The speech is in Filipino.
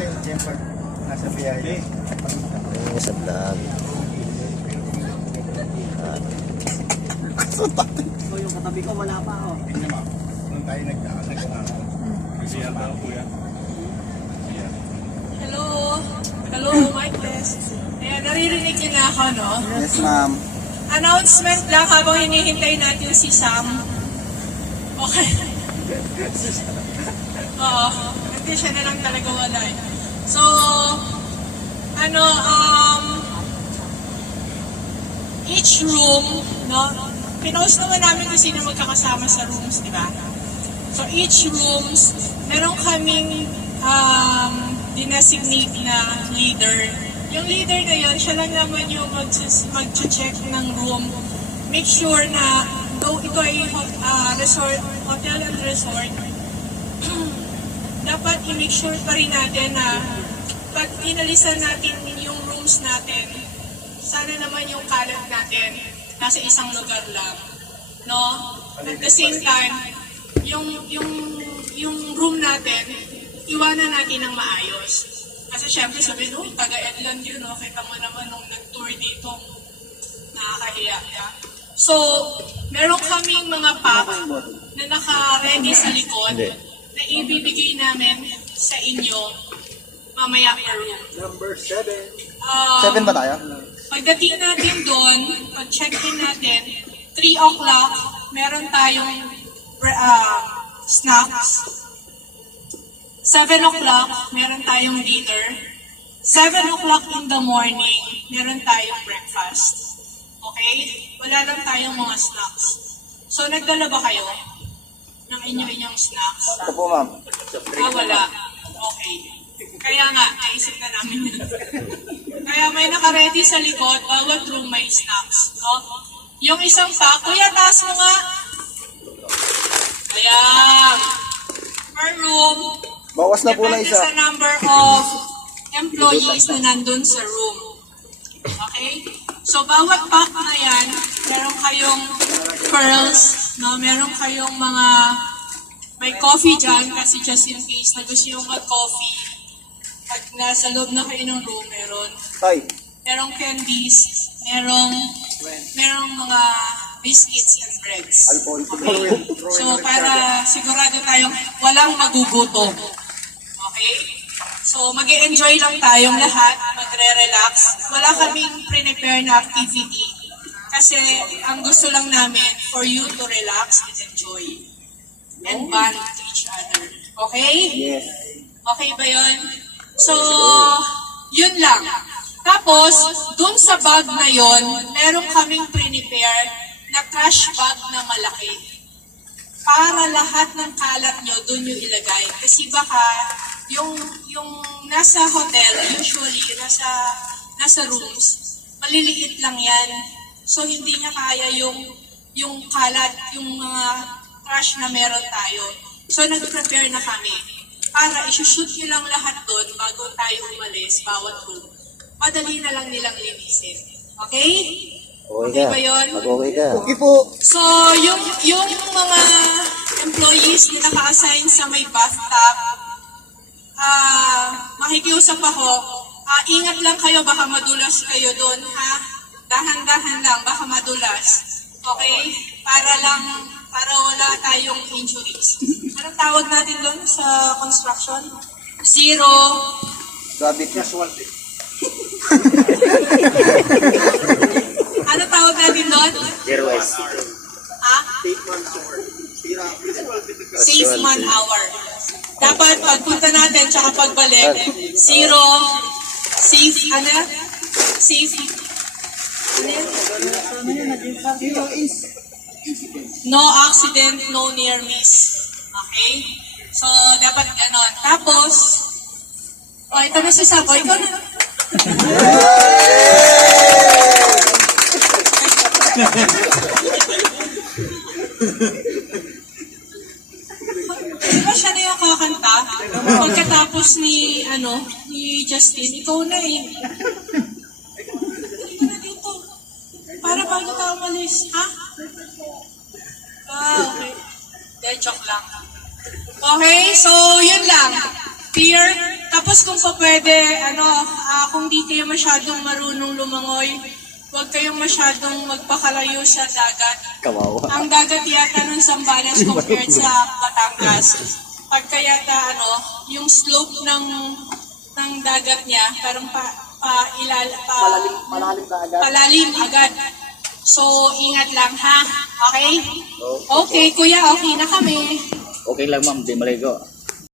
kasi siyempre nasa biyahe. Sa vlog. So yung katabi ko wala pa ako. Tingnan mo, nung tayo nagdaan. Siya ba kuya? Hello! Hello, Michaelis. Ayan, naririnig niyo na ako, no? Yes, ma'am. Announcement lang habang hinihintay natin si Sam. Okay. Oo, hindi siya na lang talaga wala. So, each room, no? Pinost naman namin kung sino magkakasama sa rooms, di ba? So, each rooms, meron kaming dinesignate na leader. Yung leader na yun, siya lang naman yung mag-check ng room. Make sure na, though ito ay resort, hotel and resort, dapat i-make sure pa rin natin na pag inalisan natin yung rooms natin, sana naman yung kalat natin nasa isang lugar lang. No? At the same time, yung room natin, iwanan natin ng maayos. Kasi syempre sabihin, taga-Edland yun, no? Kita mo naman nung nag-tour dito, nakakahiya. Yeah? So, meron kaming mga pack na naka-ready sa likod na ibibigay namin sa inyo mamaya per room. Number 7. 7 ba tayo? Pagdating natin doon, pag-check-in natin, 3 o'clock, meron tayong snacks. 7 o'clock, meron tayong dinner. 7 o'clock in the morning, meron tayong breakfast. Okay? Wala lang tayong mga snacks. So, nagdala ba kayo ng inyong snacks? Ito po, ma'am. Wala. Okay. Kaya nga, naisip na namin yun. Kaya may naka-ready sa likod, bawat room may snacks. No? Yung isang pack, kuya, taas mo nga. Ayan. Per room, Bawas na po na depende isa. sa number of employees na nandun sa room. Okay? So, bawat pack na yan, meron kayong pearls, no? Meron kayong mga, may coffee dyan, kasi just in case na gusto yung mag-coffee. Pag nasa loob na kayo ng room, meron. Tay. Merong candies, merong mga biscuits and breads. Okay? So, para sigurado tayong walang magugutom. Okay? So, mag-e-enjoy lang tayong lahat, magre-relax. Wala kaming prepare na activity. Kasi, ang gusto lang namin for you to relax and enjoy. And bond to each other. Okay? Yes. Okay ba yun? So, yun lang. Tapos, dun sa bag na yun, meron kaming prepare na trash bag na malaki. Para lahat ng kalat nyo, dun nyo ilagay. Kasi baka, yung nasa hotel, usually, nasa rooms, maliliit lang yan. So, hindi niya kaya yung kalat, yung mga trash na meron tayo. So, nag-prepare na kami. Para isushoot nyo lang lahat doon bago tayo umalis, bawat room. Madali na lang nilang linisin. Okay? Okay ba yun? Mag-okay ka. Okay po. So, yung mga employees na naka-assign sa may bathtub, makikiusap ako, ingat lang kayo, baka madulas kayo doon, ha? Dahan-dahan lang, baka madulas. Okay? Para wala tayong injuries. Anong tawag natin doon sa construction? Zero. Grabe, casualty. Ano tawag natin doon? Zero waste. Ha? Safe man hour. Dapat pagpunta natin tsaka pagbalik, zero, safe, safe, no accident, no near miss. Okay? So, dapat ganon. Tapos, ito na si Sako, ikaw na. Di ba siya na yung kakanta? Pagkatapos ni Justin, ikaw na eh. Ikaw na dito. Para bago tayo umalis, ha? Okay. De, joke lang. Okay, so yun lang. Clear? tapos kung pa pwede, kung di kayo masyadong marunong lumangoy, huwag kayong masyadong magpakalayo sa dagat. Kawawa. Ang dagat yata ng Zambales compared sa Batangas. Pagka yata, yung slope ng dagat niya, parang palalim agad. So, ingat lang ha. Okay? Okay, kuya, okay na kami. Okay lang ma'am, di maligo.